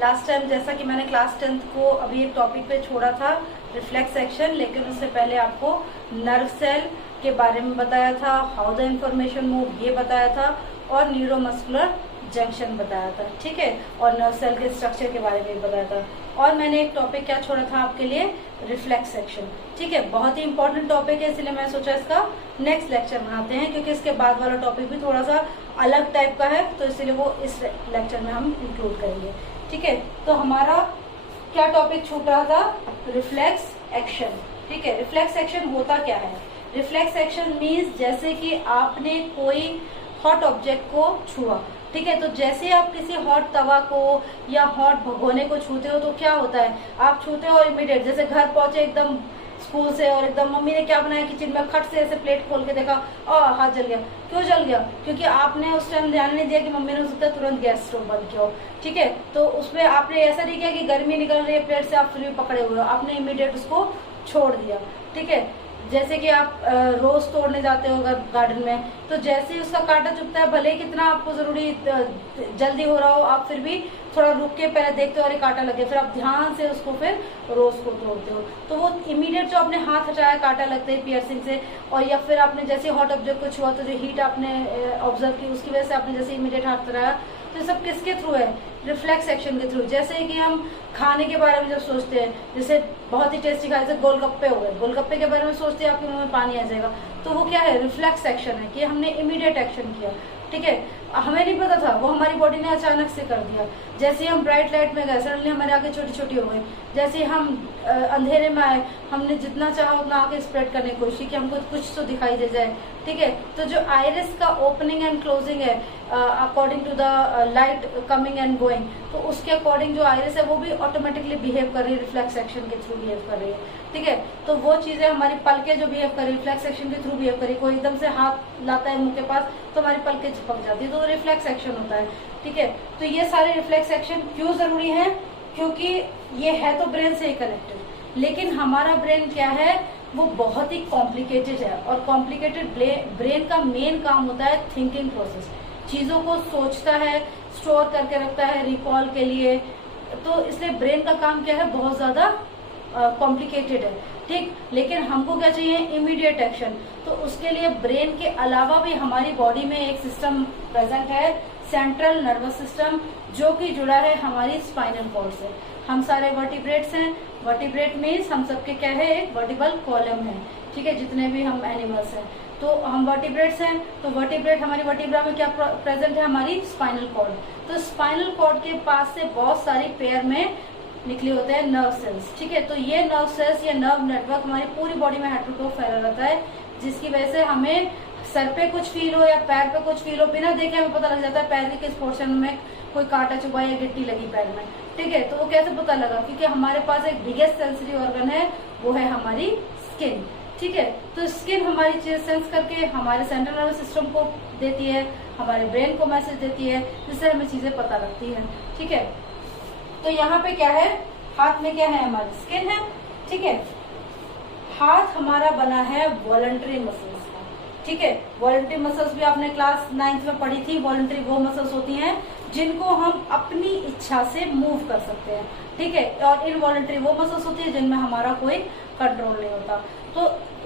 Last time जैसा कि मैंने क्लास 10th को अभी एक टॉपिक पे छोड़ा था रिफ्लेक्स एक्शन, लेकिन उससे पहले आपको नर्व सेल के बारे में बताया था, हाउ द इंफॉर्मेशन मूव ये बताया था, और न्यूरोमस्कुलर जंक्शन बताया था, ठीक है, और नर्व सेल के स्ट्रक्चर के बारे में बताया था। और मैंने एक टॉपिक क्या छोड़ा था आपके लिए, रिफ्लेक्स एक्शन, ठीक है, बहुत ही इंपॉर्टेंट टॉपिक है, इसलिए मैं सोचा इसका नेक्स्ट लेक्चर बनाते हैं, क्योंकि इसके बाद वाला टॉपिक भी थोड़ा सा अलग टाइप का है, तो इसलिए वो इस लेक्चर में हम इंक्लूड करेंगे, ठीक है। तो हमारा क्या टॉपिक छूट रहा था, रिफ्लेक्स एक्शन, ठीक है। रिफ्लेक्स एक्शन होता क्या है, रिफ्लेक्स एक्शन मीन्स जैसे कि आपने कोई हॉट ऑब्जेक्ट को छुआ, ठीक है, तो जैसे आप किसी हॉट तवा को या हॉट भगोने को छूते हो तो क्या होता है, आप छूते हो और इमीडिएट जैसे घर पहुंचे एकदम स्कूल से और एकदम मम्मी ने क्या बनाया किचन में, खट से ऐसे प्लेट खोल के देखा और हाथ जल गया। क्यों जल गया, क्योंकि आपने उस टाइम ध्यान नहीं दिया कि मम्मी ने उसका तुरंत गैस स्टोव बंद किया हो, ठीक है। तो उसमें आपने ऐसा नहीं किया कि गर्मी निकल रही है प्लेट से, आप फिर भी पकड़े हुए हो, आपने इमीडिएट उसको छोड़ दिया, ठीक है। जैसे कि आप रोज तोड़ने जाते हो गार्डन में, तो जैसे ही उसका कांटा चुभता है, भले ही कितना आपको जरूरी जल्दी हो रहा हो, आप फिर भी थोड़ा रुक के पहले देखते हो अरे कांटा लगे, फिर आप ध्यान से उसको फिर रोज को तोड़ते हो। तो वो इमीडिएट जो आपने हाथ हटाया कांटा लगते ही पियर्सिंग से, और या फिर आपने जैसे हॉट ऑब्जेक्ट को छुआ तो जो हीट आपने ऑब्जर्व की उसकी वजह से आपने जैसे इमीडिएट हाथ हटाया, तो सब किसके थ्रू है, रिफ्लेक्स एक्शन के थ्रू। जैसे कि हम खाने के बारे में जब सोचते हैं, जैसे बहुत ही टेस्टी खाए, जैसे गोलगप्पे हो गए, गोलगप्पे के बारे में सोचते हैं आपके मुंह में पानी आ जाएगा, तो वो क्या है, रिफ्लेक्स एक्शन है कि हमने इमीडिएट एक्शन किया, ठीक है। हमें नहीं पता था, वो हमारी बॉडी ने अचानक से कर दिया। जैसे हम ब्राइट लाइट में गए, सडनली हमारे आगे छोटी छोटी हो गई। जैसे हम अंधेरे में आए, हमने जितना चाहा उतना आगे स्प्रेड करने की कोशिश की कि हमको कुछ तो दिखाई दे जाए, ठीक है। तो जो आइरिस का ओपनिंग एंड क्लोजिंग है according to the light coming and going, तो उसके अकॉर्डिंग जो आइरिस है वो भी ऑटोमेटिकली बिहेव कर रही है, रिफ्लेक्स एक्शन के थ्रू बिहेव कर रही है, ठीक है। तो वो चीजें हमारी पलकें जो बिहेव कर रही है रिफ्लेक्स एक्शन के थ्रू बिहेव कर रही है। कोई एकदम से हाथ लाता है मुंह के पास तो हमारी पलकें चिपक जाती है, तो रिफ्लेक्स एक्शन होता है, ठीक है। तो ये सारे रिफ्लेक्स एक्शन क्यों जरूरी है, क्योंकि ये है तो ब्रेन से ही कनेक्टेड, लेकिन हमारा ब्रेन क्या है, वो बहुत ही कॉम्प्लिकेटेड है, और कॉम्प्लिकेटेड ब्रेन का मेन काम होता है थिंकिंग प्रोसेस, चीजों को सोचता है, स्टोर करके रखता है रिकॉल के लिए। तो इसलिए ब्रेन का काम क्या है, बहुत ज्यादा कॉम्प्लिकेटेड है, ठीक। लेकिन हमको क्या चाहिए, इमीडिएट एक्शन। तो उसके लिए ब्रेन के अलावा भी हमारी बॉडी में एक सिस्टम प्रेजेंट है, सेंट्रल नर्वस सिस्टम, जो कि जुड़ा है हमारी स्पाइनल कॉर्ड से। हम सारे वर्टिब्रेट्स हैं, वर्टिब्रेट मीन्स हम सबके क्या है, एक वर्टिबल कॉलम है, ठीक है, जितने भी हम एनिमल्स हैं, तो हम वर्टिब्रेट्स हैं। तो वर्टिब्रेट हमारी वर्टिब्रा में क्या प्रेजेंट है, हमारी स्पाइनल कॉर्ड। तो स्पाइनल कॉर्ड के पास से बहुत सारी पेयर में निकले होते हैं नर्व सेल्स, ठीक है। तो ये नर्व सेल्स या नर्व नेटवर्क हमारी पूरी बॉडी में हेड टू टो फैला रहता है, जिसकी वजह से हमें सर पे कुछ फील हो या पैर पे कुछ फील हो, बिना देखे हमें पता लग जाता है पैर के किस पोर्शन में कोई कांटा चुभा या गिट्टी लगी पैर में, ठीक है। तो वो कैसे पता लगा, क्योंकि हमारे पास एक बिगेस्ट सेंसरी ऑर्गन है, वो है हमारी स्किन, ठीक है। तो स्किन हमारी चीज सेंस करके हमारे सेंट्रल नर्वस सिस्टम को देती है, हमारे ब्रेन को मैसेज देती है, जिससे हमें चीजें पता लगती है, ठीक है। तो यहाँ पे क्या है, हाथ में क्या है, हमारी स्किन है, ठीक है। हाथ हमारा बना है वॉलंटरी मसल्स का, ठीक है। वॉलंटरी मसल्स भी आपने क्लास 9th में पढ़ी थी। वॉलंटरी वो मसल्स होती हैं जिनको हम अपनी इच्छा से मूव कर सकते हैं, ठीक है। और इनवॉलंटरी वो मसल्स होती है जिनमें हमारा कोई कंट्रोल नहीं होता। तो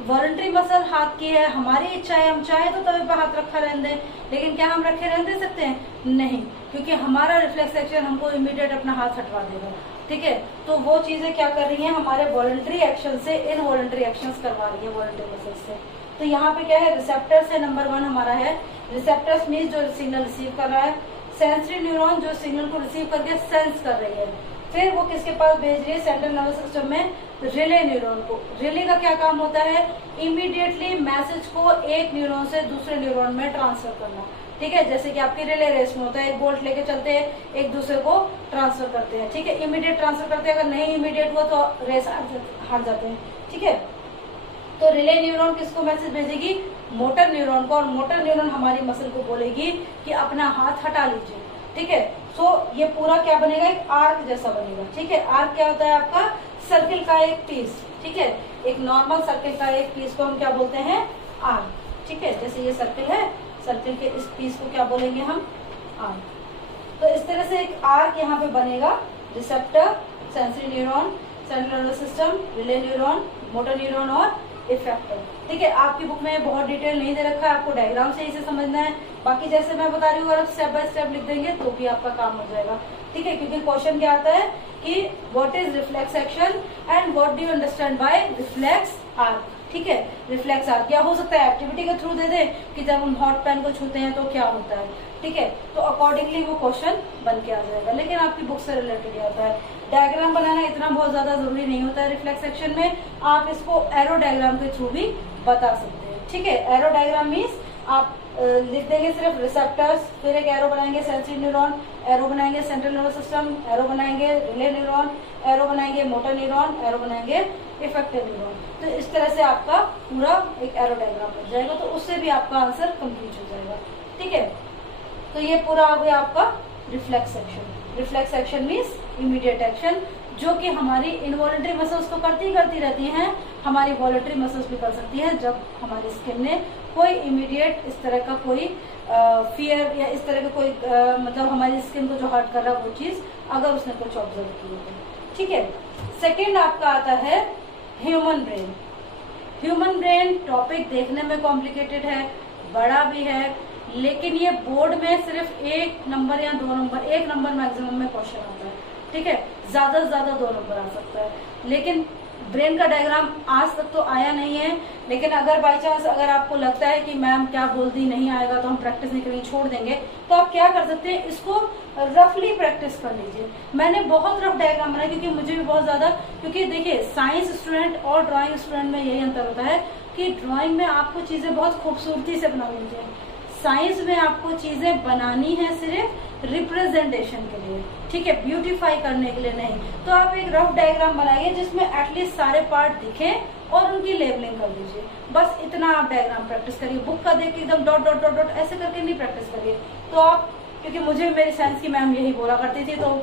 वॉलंटरी मसल हाथ की है, हमारी इच्छा है, हम चाहे तो तवे पर हाथ रखा रहने दें, लेकिन क्या हम रखे रहने दे सकते हैं, नहीं, क्योंकि हमारा रिफ्लेक्स एक्शन हमको इमीडिएट अपना हाथ हटवा देगा, ठीक है। तो वो चीजें क्या कर रही हैं, हमारे वॉलंटरी एक्शन से इनवॉलंटरी एक्शंस करवा रही है वॉलंटरी मसल से। तो यहाँ पे क्या है, रिसेप्टर्स है, नंबर 1 हमारा है रिसेप्टर्स मीन्स जो सिग्नल रिसीव कर रहा है, सेंसरी न्यूरॉन जो सिग्नल को रिसीव करके सेंस कर रही है, फिर वो किसके पास भेज रही है, सेंट्रल नर्वस सिस्टम में रिले न्यूरॉन को। रिले का क्या काम होता है, इमीडिएटली मैसेज को एक न्यूरॉन से दूसरे न्यूरॉन में ट्रांसफर करना, ठीक है। जैसे कि आपकी रिले रेस में होता है, एक बोल्ट लेके चलते हैं, एक दूसरे को ट्रांसफर करते हैं, ठीक है, इमीडिएट ट्रांसफर करते हैं। अगर नहीं इमीडिएट हुआ तो रेस हार जाते हैं, ठीक है। तो रिले न्यूरॉन किसको मैसेज भेजेगी, मोटर न्यूरॉन को, और मोटर न्यूरॉन हमारी मसल को बोलेगी कि अपना हाथ हटा लीजिए, ठीक है। सो ये पूरा क्या बनेगा, एक आर्क जैसा बनेगा, ठीक है। आर्क क्या होता है, आपका सर्किल का एक पीस, ठीक है। एक नॉर्मल सर्किल का एक पीस को हम क्या बोलते हैं, आर्क, ठीक है। जैसे ये सर्किल है, सर्किल के इस पीस को क्या बोलेंगे हम, आर्क। तो इस तरह से एक आर्क यहाँ पे बनेगा, receptor, sensory neuron, central nervous system, relay neuron, motor neuron और इफेक्टर। ठीक है, आपकी बुक में बहुत डिटेल नहीं दे रखा है, आपको डायग्राम से इसे समझना है। बाकी जैसे मैं बता रही हूँ, अगर आप स्टेप बाय स्टेप लिख देंगे तो भी आपका काम हो जाएगा। ठीक है, क्योंकि क्वेश्चन क्या आता है कि what is reflex action and what do you understand by reflex arc. ठीक है, रिफ्लेक्स आर्क क्या हो सकता है, एक्टिविटी के थ्रू दे दे कि जब हम हॉट पेन को छूते हैं तो क्या होता है। ठीक है, तो अकॉर्डिंगली वो क्वेश्चन बन के आ जाएगा, लेकिन आपकी बुक से रिलेटेड आता है। डायग्राम बनाना इतना बहुत ज्यादा जरूरी नहीं होता है रिफ्लेक्स एक्शन में, आप इसको एरो डायग्राम के थ्रू भी बता सकते हैं। ठीक है, एरो डायग्राम मीन्स आप लिख देंगे सिर्फ रिसेप्टर्स, फिर एक एरो बनाएंगे सेंसरी न्यूरॉन, एरो बनाएंगे सेंट्रल नर्वस सिस्टम, एरो बनाएंगे रिले न्यूरॉन, एरो बनाएंगे मोटर न्यूरॉन, एरो बनाएंगे इफेक्टिव न्यूरॉन। तो इस तरह से आपका पूरा एक एरो डायग्राम बन जाएगा, तो उससे भी आपका आंसर कंप्लीट हो जाएगा। ठीक है, तो ये पूरा आ गया आपका reflex action. Reflex action means immediate action, जो कि हमारी इनवॉलंटरी मसल्स तो करती रहती हैं, हमारी वॉलंटरी मसल्स भी कर सकती हैं, जब हमारी स्किन ने कोई इमीडिएट इस तरह का कोई फियर या इस तरह का कोई मतलब हमारी स्किन को जो हर्ट कर रहा है वो चीज अगर उसने कुछ ऑब्जर्व की हो। ठीक है, सेकेंड आपका आता है human brain. Human brain topic देखने में कॉम्प्लिकेटेड है, बड़ा भी है, लेकिन ये बोर्ड में सिर्फ 1 नंबर या 2 नंबर, 1 नंबर मैक्सिमम में क्वेश्चन आता है। ठीक है, ज्यादा से ज्यादा 2 नंबर आ सकता है, लेकिन ब्रेन का डायग्राम आज तक तो आया नहीं है। लेकिन अगर बाई चांस अगर आपको लगता है कि मैम क्या बोलती नहीं आएगा तो हम प्रैक्टिस नहीं करेंगे, छोड़ देंगे, तो आप क्या कर सकते हैं, इसको रफली प्रैक्टिस कर लीजिए। मैंने बहुत रफ डायग्राम बनाया क्योंकि मुझे भी बहुत ज्यादा, क्योंकि देखिए साइंस स्टूडेंट और ड्राइंग स्टूडेंट में यही अंतर होता है कि ड्राइंग में आपको चीजें बहुत खूबसूरती से बनानी चाहिए, साइंस में आपको चीजें बनानी है सिर्फ रिप्रेजेंटेशन के लिए। ठीक है, ब्यूटीफाई करने के लिए नहीं। तो आप एक रफ डायग्राम बनाइए जिसमें एटलीस्ट सारे पार्ट दिखें और उनकी लेबलिंग कर दीजिए, बस इतना आप डायग्राम प्रैक्टिस करिए। बुक का देख के एकदम डॉट डॉट डॉट डॉट ऐसे करके नहीं प्रैक्टिस करिए। तो आप, क्योंकि मुझे मेरी साइंस की मैम यही बोला करती थी, तो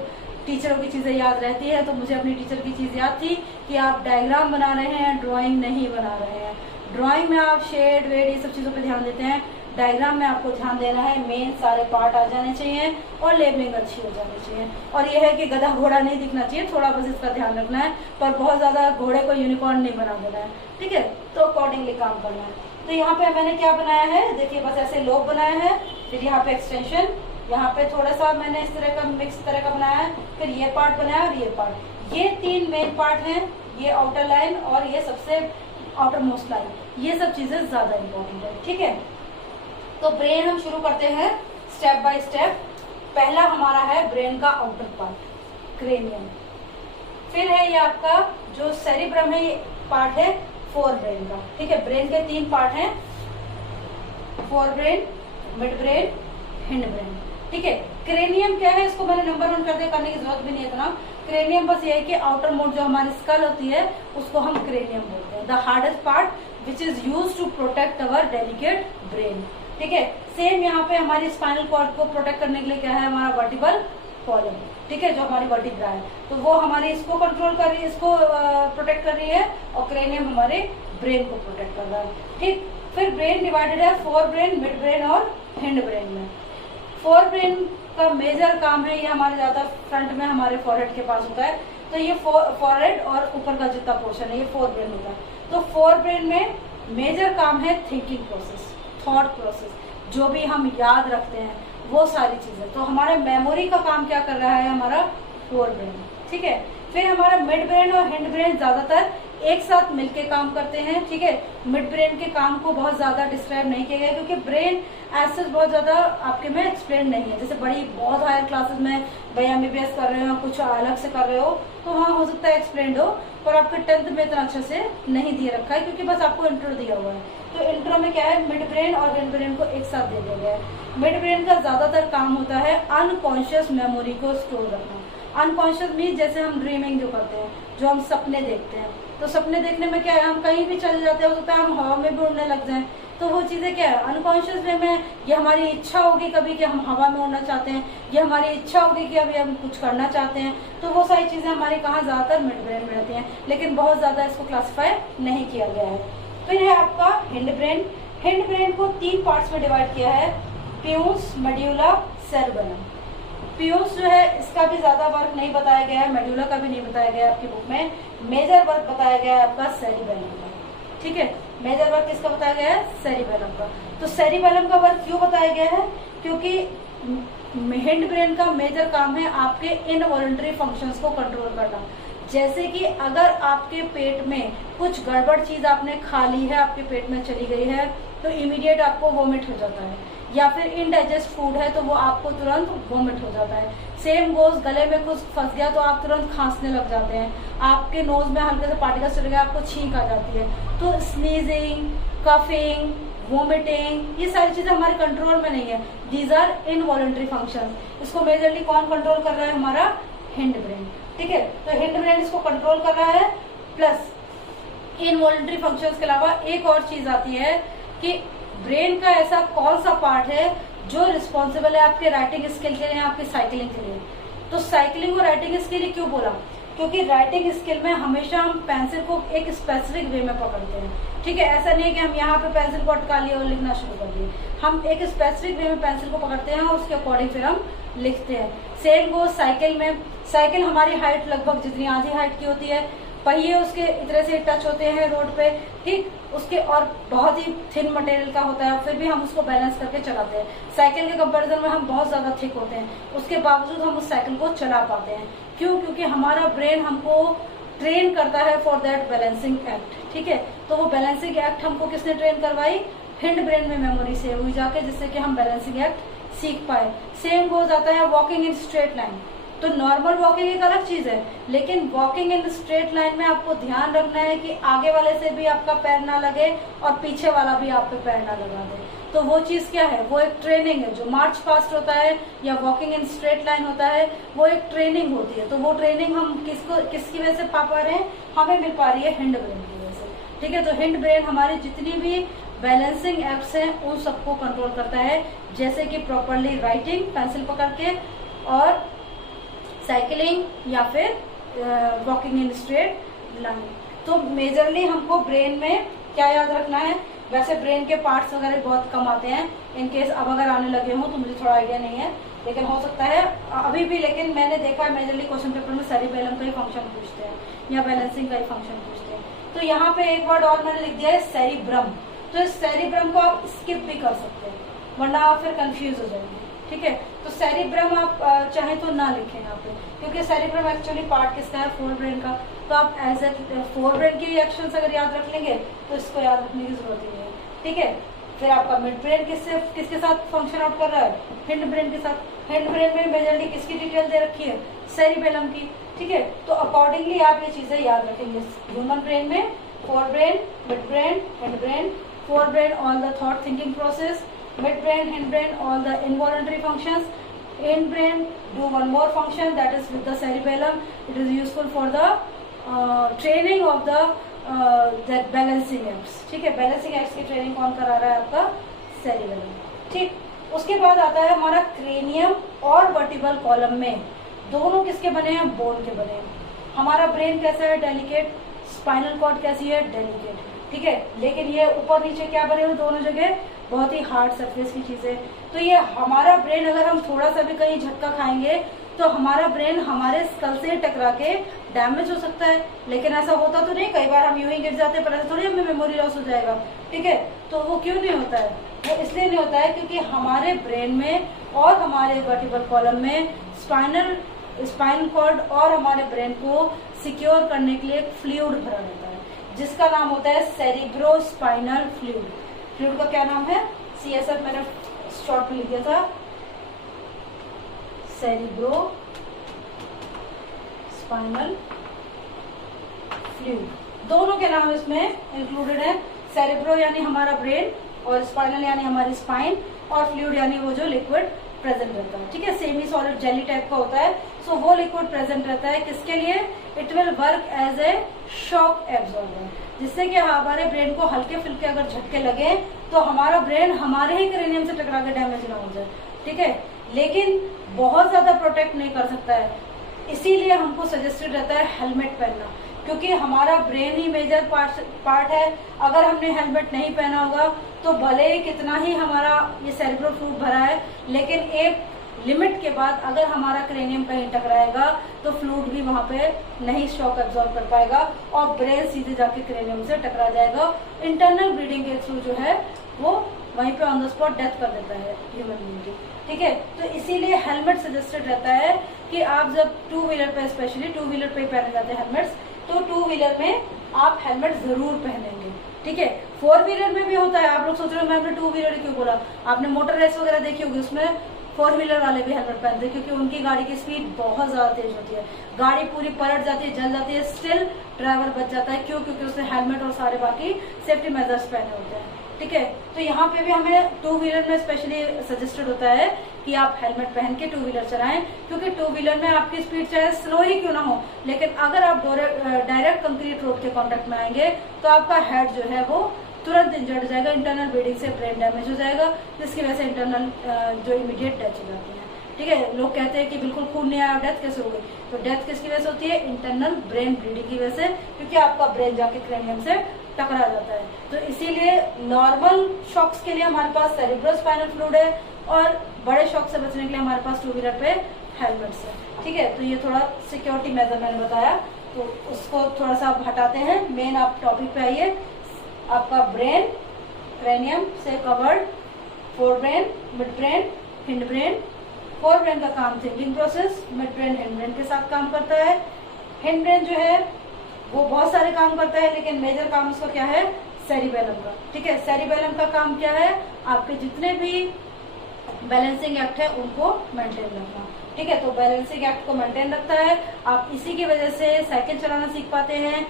टीचरों की चीजें याद रहती है, तो मुझे अपनी टीचर की चीज याद थी कि आप डायग्राम बना रहे हैं, ड्रॉइंग नहीं बना रहे हैं। ड्रॉइंग में आप शेड वेड ये सब चीजों पर ध्यान देते हैं, डायग्राम में आपको ध्यान देना है मेन सारे पार्ट आ जाने चाहिए और लेबलिंग अच्छी हो जानी चाहिए। और यह है कि गधा घोड़ा नहीं दिखना चाहिए, थोड़ा बस इसका ध्यान रखना है, पर बहुत ज्यादा घोड़े को यूनिकॉर्न नहीं बना देना है। ठीक है, तो अकॉर्डिंगली काम करना है। तो यहाँ पे मैंने क्या बनाया है, देखिए बस ऐसे लोब बनाया है, फिर यहाँ पे एक्सटेंशन, यहाँ पे थोड़ा सा मैंने इस तरह का मिक्स तरह का बनाया है, फिर ये पार्ट बनाया और ये पार्ट। ये 3 मेन पार्ट हैं, ये आउटर लाइन और ये सबसे आउटर मोस्ट लाइन, ये सब चीजें ज्यादा इंपॉर्टेंट है। ठीक है, तो ब्रेन हम शुरू करते हैं स्टेप बाय स्टेप। पहला हमारा है ब्रेन का आउटर पार्ट, क्रेनियम। फिर है ये आपका जो सेरिब्रम है, ये पार्ट है फोर ब्रेन का। ठीक है, ब्रेन के 3 पार्ट हैं, fore brain, mid brain, hind brain. ठीक है, क्रेनियम क्या है, इसको मैंने नंबर 1 कर दिया, करने की जरूरत भी नहीं है इतना। क्रेनियम बस ये है कि आउटर मोड जो हमारी स्कल होती है उसको हम क्रेनियम बोलते हैं, the hardest part which is used to protect our delicate brain. ठीक है, सेम यहाँ पे हमारी स्पाइनल कॉर्ड को प्रोटेक्ट करने के लिए क्या है, हमारा वर्टिब्रल कॉलम। ठीक है, जो हमारी वर्टिब्रा है, तो वो हमारी इसको कंट्रोल कर रही है, इसको प्रोटेक्ट कर रही है, और क्रेनियम हमारे ब्रेन को प्रोटेक्ट कर रहा है। ठीक, फिर ब्रेन डिवाइडेड है फोर ब्रेन, मिड ब्रेन और हिंड ब्रेन में। फोर ब्रेन का मेजर काम है, ये हमारे ज्यादा फ्रंट में हमारे फॉरहेड के पास होता है, तो ये फॉरहेड और ऊपर का जितना पोर्शन है ये फोर ब्रेन होता है। तो फोर ब्रेन में मेजर काम है थिंकिंग प्रोसेस, थॉट प्रोसेस, जो भी हम याद रखते हैं वो सारी चीजें। तो हमारे मेमोरी का काम क्या कर रहा है, हमारा फोर ब्रेन। ठीक है, फिर हमारा मिड ब्रेन और हिंड ब्रेन ज्यादातर एक साथ मिलके काम करते हैं। ठीक है, मिड ब्रेन के काम को बहुत ज्यादा डिस्क्राइब नहीं किया गया क्योंकि ब्रेन एज बहुत ज्यादा आपके में एक्सप्लेन नहीं है। जैसे बड़ी बहुत हायर क्लासेस में भैया MBBS कर रहे हो, कुछ अलग से कर रहे हो, तो वहाँ हो सकता है एक्सप्लेन हो, पर आपके 10th में इतना अच्छे से नहीं दिए रखा है क्योंकि बस आपको इंट्रो दिया हुआ है। तो इंट्रो में क्या है, मिड ब्रेन और हिंड ब्रेन को एक साथ दे दिया गया है। मिड ब्रेन का ज्यादातर काम होता है अनकॉन्शियस मेमोरी को स्टोर रखना। अनकॉन्शियस मीन जैसे हम ड्रीमिंग जो करते हैं, जो हम सपने देखते हैं, तो सपने देखने में क्या है, हम कहीं भी चले जाते हैं, हो सकता है हम हवा में भी उड़ने लग जाएं, तो वो चीजें क्या है, अनकॉन्शियस वे में ये हमारी इच्छा होगी कभी कि हम हवा में उड़ना चाहते हैं, ये हमारी इच्छा होगी कि अभी हम कुछ करना चाहते हैं, तो वो सारी चीजें हमारे कहाँ ज्यादातर मिड ब्रेन में रहती हैं, लेकिन बहुत ज्यादा इसको क्लासिफाई नहीं किया गया है। फिर है आपका हिंड ब्रेन। हिंड ब्रेन को 3 पार्ट्स में डिवाइड किया है, प्यूस, मेड्यूला, सेरेबेलम। पियूस जो है इसका भी ज्यादा वर्क नहीं बताया गया है, मेडुला का भी नहीं बताया गया है आपकी बुक में। मेजर वर्क बताया गया है आपका सेरिबेलम का, ठीक है। मेजर वर्क किसका बताया गया है? सेरिबेलम का। तो सेरिबेलम का वर्क क्यों बताया गया है? क्योंकि हिंड ब्रेन का मेजर काम है आपके इनवॉलंटरी फंक्शंस को कंट्रोल करना। जैसे कि अगर आपके पेट में कुछ गड़बड़ चीज आपने खा ली है, आपके पेट में चली गई है, तो इमीडिएट आपको वोमिट हो जाता है, या फिर इनडाइजेस्ट फूड है तो वो आपको तुरंत वोमिट हो जाता है। सेम गोज, गले में कुछ फंस गया तो आप तुरंत खांसने लग जाते हैं, आपके नोज में हल्के से पार्टिकल्स चले गए आपको छींक आ जाती है। तो स्नीजिंग, कफिंग, वोमिटिंग, ये सारी चीजें हमारे कंट्रोल में नहीं है। These are involuntary function. इसको मेजरली कौन कंट्रोल कर रहा है? हमारा हिंड ब्रेन, ठीक है। तो हिंड ब्रेन इसको कंट्रोल कर रहा है। प्लस इनवॉलंटरी फंक्शंस के अलावा एक और चीज आती है कि ब्रेन का ऐसा कौन सा पार्ट है जो रिस्पॉन्सिबल है आपके राइटिंग स्किल के लिए, आपकी साइकिलिंग के लिए। तो साइकिलिंग और राइटिंग स्किल लिए क्यों बोला? क्योंकि राइटिंग स्किल में हमेशा हम पेंसिल को एक स्पेसिफिक वे में पकड़ते हैं, ठीक है। ऐसा नहीं है कि हम यहाँ पे पेंसिल को अटका लिए और लिखना शुरू कर दिए। हम एक स्पेसिफिक वे में पेंसिल को पकड़ते हैं और उसके अकॉर्डिंग फिर हम लिखते हैं। सेम गो साइकिल में। साइकिल हमारी हाइट लगभग जितनी आधी हाइट की होती है, पहिए उसके इतने से टच होते हैं रोड पे, ठीक, उसके और बहुत ही थिन मटेरियल का होता है, फिर भी हम उसको बैलेंस करके चलाते हैं। साइकिल के कंपैरिजन में हम बहुत ज्यादा थिक होते हैं, उसके बावजूद हम उस साइकिल को चला पाते हैं। क्यों? क्योंकि हमारा ब्रेन हमको ट्रेन करता है फॉर दैट बैलेंसिंग एक्ट, ठीक है। तो वो बैलेंसिंग एक्ट हमको किसने ट्रेन करवाई? हिंड ब्रेन में मेमोरी सेव हुई जाके, जिससे कि हम बैलेंसिंग एक्ट सीख पाए। सेम हो जाता है वॉकिंग इन स्ट्रेट लाइन। तो नॉर्मल वॉकिंग एक अलग चीज है, लेकिन वॉकिंग इन स्ट्रेट लाइन में आपको ध्यान रखना है कि आगे वाले से भी आपका पैर ना लगे और पीछे वाला भी आप पे पैर ना लगा दे। तो वो चीज क्या है? वो एक ट्रेनिंग है। जो मार्च पास्ट होता है या वॉकिंग इन स्ट्रेट लाइन होता है, वो एक ट्रेनिंग होती है। तो वो ट्रेनिंग हम किसकी वजह से पा रहे हैं? हमें मिल पा रही है हिंड ब्रेन की वजह से, ठीक है। तो हिंड ब्रेन हमारी जितनी भी बैलेंसिंग एक्ट्स हैं उन सबको कंट्रोल करता है, जैसे कि प्रॉपरली राइटिंग पेंसिल पकड़ के, और साइकिलिंग, या फिर वॉकिंग इन स्ट्रेट लाइन। तो मेजरली हमको ब्रेन में क्या याद रखना है? वैसे ब्रेन के पार्ट्स वगैरह बहुत कम आते हैं, इनकेस अब अगर आने लगे हों तो मुझे थोड़ा आइडिया नहीं है, लेकिन हो सकता है अभी भी। लेकिन मैंने देखा है मेजरली क्वेश्चन पेपर में सेरिबेलम का ही फंक्शन पूछते हैं या बैलेंसिंग का ही फंक्शन पूछते हैं। तो यहाँ पे एक वर्ड और मैंने लिख दिया है सेरिब्रम। तो इस सेरिब्रम को आप स्किप भी कर सकते हैं, वरना आप फिर कंफ्यूज हो जाएंगे, ठीक है। तो सेरिब्रम आप चाहे तो ना लिखें यहाँ पे, क्योंकि सेरिब्रम एक्चुअली पार्ट किसका है? फोर ब्रेन का। तो आप एज ए फोर ब्रेन की एक्शंस अगर याद रख लेंगे तो इसको याद रखने की जरूरत ही नहीं है, ठीक है। फिर आपका मिड ब्रेन किसके साथ फंक्शन आउट कर रहा है? हिंड ब्रेन के साथ। हिंड ब्रेन में मेजरली किसकी डिटेल दे रखी है? सेरिबेलम की, ठीक है। तो अकॉर्डिंगली आप ये चीजें याद रखेंगे। ह्यूमन ब्रेन में fore brain, mid brain, hind brain. Fore brain all the thought thinking process, mid brain, hind brain, all the involuntary functions. In brain do one more function, that is with the cerebellum. It is useful for the training of the that balancing acts, ठीक है। Balancing acts की training कौन करा रहा है? आपका cerebellum, ठीक। उसके बाद आता है हमारा क्रेनियम और वर्टिब्रल कॉलम में। दोनों किसके बने हैं? बोन के बने हैं। हमारा ब्रेन कैसा है? डेलिकेट। स्पाइनल कॉर्ड कैसी है? डेलिकेट, ठीक है। लेकिन ये ऊपर नीचे क्या बने हुए? दोनों जगह बहुत ही हार्ड सरफेस की चीजें। तो ये हमारा ब्रेन, अगर हम थोड़ा सा भी कहीं झटका खाएंगे तो हमारा ब्रेन हमारे स्कल से टकरा के डैमेज हो सकता है। लेकिन ऐसा होता तो नहीं, कई बार हम यूं ही गिर जाते हैं, पर ऐसा थोड़ी हमें मेमोरी लॉस हो जाएगा, ठीक है। तो वो क्यों नहीं होता है? वो इसलिए नहीं होता है क्योंकि हमारे ब्रेन में और हमारे वर्टिब्रल कॉलम में स्पाइनल कॉर्ड और हमारे ब्रेन को सिक्योर करने के लिए एक फ्लूइड भरा रहता है, जिसका नाम होता है सेरिब्रोस्पाइनल फ्लूइड। फ्लूइड का क्या नाम है? CSF मैंने शॉर्ट में लिख दिया था, सेरिब्रो स्पाइनल फ्लूइड। दोनों के नाम इसमें इंक्लूडेड है। सेरिब्रो यानी हमारा ब्रेन, और स्पाइनल यानी हमारी स्पाइन, और फ्लूइड यानी वो जो लिक्विड प्रेजेंट रहता है, ठीक है। सेमी सॉलिड जेली टाइप का होता है। सो वो लिक्विड प्रेजेंट रहता है किसके लिए? It will work as a shock absorber, जिससे कि हमारे ब्रेन को हल्के फुल्के अगर झटके लगे तो हमारा ब्रेन हमारे ही क्रेनियम से टकरा के डैमेज ना हो जाए, ठीक है। लेकिन बहुत ज्यादा प्रोटेक्ट नहीं कर सकता है, इसीलिए हमको सजेस्टेड रहता है हेलमेट पहनना, क्योंकि हमारा ब्रेन ही मेजर पार्ट है। अगर हमने हेलमेट नहीं पहना होगा तो भले ही कितना ही हमारा ये सेरिब्रल फ्लूइड भरा है, लेकिन एक लिमिट के बाद अगर हमारा क्रेनियम कहीं टकराएगा तो फ्लूइड भी वहां पे नहीं शॉक एब्जॉर्ब कर पाएगा और ब्रेन सीधे जाके क्रेनियम से टकरा जाएगा। इंटरनल ब्लीडिंग के थ्रू जो है वो वहीं पे ऑन द स्पॉट डेथ कर देता है ह्यूमन बीइंग की। ठीक है, तो इसीलिए हेलमेट सजेस्टेड रहता है कि आप जब टू व्हीलर पे, स्पेशली टू व्हीलर पे पहने जाते हैं हेलमेट्स, तो टू व्हीलर में आप हेलमेट जरूर पहनेंगे। ठीक है, फोर व्हीलर में भी होता है। आप लोग सोच रहे हो मैंने टू व्हीलर क्यों बोला, आपने मोटर रेस वगैरह देखी होगी, उसमें फोर व्हीलर वाले भी हेलमेट पहनते हैं क्योंकि उनकी गाड़ी की स्पीड बहुत ज्यादा तेज होती है, गाड़ी पूरी पलट जाती है, जल जाती है, स्टिल ड्राइवर बच जाता है। क्यों? क्योंकि उसने हेलमेट और सारे बाकी सेफ्टी मेजर्स पहने होते हैं। ठीक है, तो यहाँ पे भी हमें टू व्हीलर में स्पेशली सजेस्टेड होता है कि आप हेलमेट पहन के टू व्हीलर चलाएं, क्योंकि टू व्हीलर में आपकी स्पीड चाहे स्लो ही क्यों ना हो, लेकिन अगर आप डायरेक्ट कंक्रीट रोड के कांटेक्ट में आएंगे तो आपका हेड जो है वो तुरंत इंजर्ड हो जाएगा, इंटरनल ब्लीडिंग से ब्रेन डैमेज हो जाएगा, जिसकी वजह से इंटरनल जो इमीडिएट डेथ हो जाती है। ठीक है, लोग कहते हैं कि बिल्कुल खून नहीं आया, डेथ कैसे हो गई? तो डेथ किसकी वजह से होती है? इंटरनल ब्रेन ब्लीडिंग की वजह से, क्योंकि आपका ब्रेन जाके क्रेनियम से टकरा जाता है। तो इसीलिए नॉर्मल शॉक्स के लिए हमारे पास सेरिब्रोस्पाइनल फ्लूइड है और बड़े शॉक से बचने के लिए हमारे पास टू व्हीलर पे हेलमेट्स है। ठीक है, तो ये थोड़ा सिक्योरिटी मेजर मैंने बताया, तो उसको थोड़ा सा आप हटाते हैं। मेन आप टॉपिक पे आइए। आपका ब्रेन क्रेनियम से covered, fore brain, mid brain, hind brain. Fore brain का काम thinking process, mid brain hind brain के साथ काम करता है। हिंड ब्रेन जो है वो बहुत सारे काम करता है, लेकिन मेजर काम उसका क्या है? सेरिबेलम का। ठीक है, सेरिबेलम का काम क्या है? आपके जितने भी बैलेंसिंग एक्ट है उनको मेंटेन रखना। ठीक है, तो बैलेंसिंग एक्ट को मेंटेन रखता है। आप इसी की वजह से साइकिल चलाना सीख पाते हैं,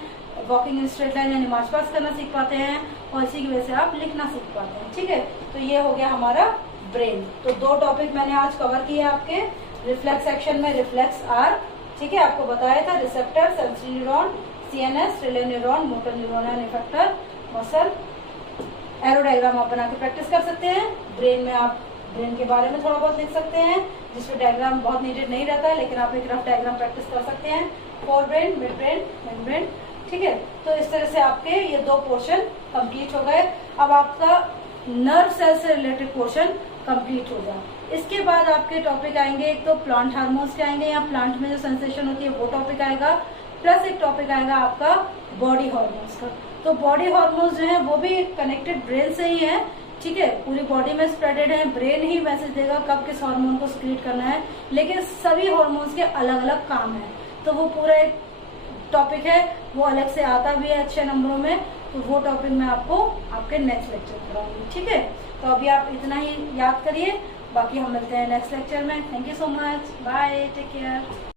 वॉकिंग इन स्ट्रेट लाइन यानी मार्च पास करना सीख पाते हैं, और इसी की वजह से आप लिखना सीख पाते हैं। ठीक है, तो ये हो गया हमारा ब्रेन। तो दो टॉपिक मैंने आज कवर किए आपके। रिफ्लेक्स एक्शन में रिफ्लेक्स आर, ठीक है, आपको बताया था, receptor, sensory neuron, CNS, relay neuron, motor neuron and effector, muscle. Arrow diagram आप बना के प्रैक्टिस कर सकते हैं। ब्रेन में आप ब्रेन के बारे में थोड़ा बहुत लिख सकते हैं, जिसमें डायग्राम बहुत नीडेड नहीं रहता है, लेकिन आप एक रफ डायग्राम प्रैक्टिस कर सकते हैं। Fore brain, mid brain, hind brain. ठीक है, तो इस तरह से आपके ये दो पोर्शन कंप्लीट हो गए। अब आपका नर्व सेल से रिलेटेड पोर्शन कंप्लीट हो जाए। इसके बाद आपके टॉपिक आएंगे, एक तो प्लांट हार्मोन्स के आएंगे, या प्लांट में जो सेंसेशन होती है वो टॉपिक आएगा, प्लस एक टॉपिक आएगा आपका बॉडी हार्मोन्स का। तो बॉडी हार्मोन्स जो है वो भी कनेक्टेड ब्रेन से ही है। ठीक है, पूरी बॉडी में स्प्रेडेड है, ब्रेन ही मैसेज देगा कब किस हार्मोन को सीक्रेट करना है, लेकिन सभी हार्मोन्स के अलग अलग काम है। तो वो पूरा एक टॉपिक है, वो अलग से आता भी है अच्छे नंबरों में, तो वो टॉपिक मैं आपको आपके नेक्स्ट लेक्चर में कराऊंगी। ठीक है, तो अभी आप इतना ही याद करिए, बाकी हम मिलते हैं नेक्स्ट लेक्चर में। Thank you so much, bye, take care.